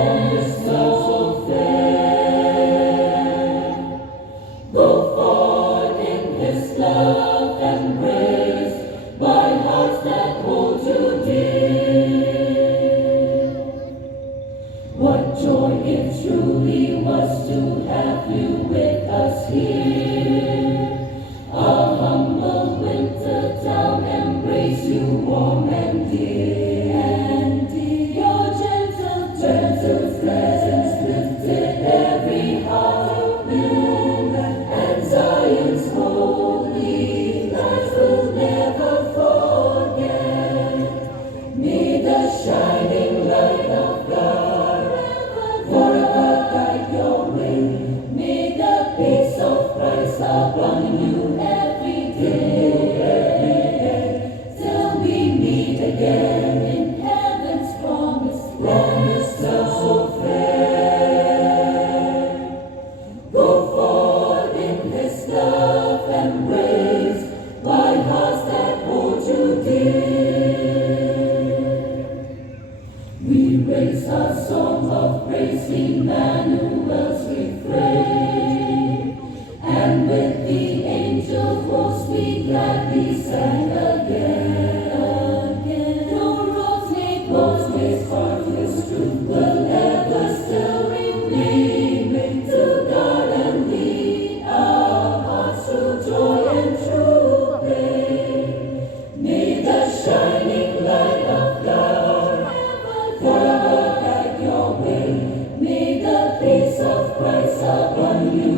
promise now so fair. Go forth in His love and grace, by hearts that hold you dear. What joy it truly was to have you with us here. A humble winter town embrace you warm and dear. Your gentle presence lifted every heart you build, and Zion's holy lights will never forget. May the shining light of God forever guide your way. May the peace of Christ upon you every day, till we meet again in heaven's promised now so fair. Go forth in His love and grace, by hearts that hold you dear. We raise a song of praise, Emmanuel's refrain, and with the angel host we gladly sang again. Though roads may part, His truth will ever still remain. To guard and lead our hearts to joy and true pain. May the shining light of God forever guide your way. May the peace of Christ upon you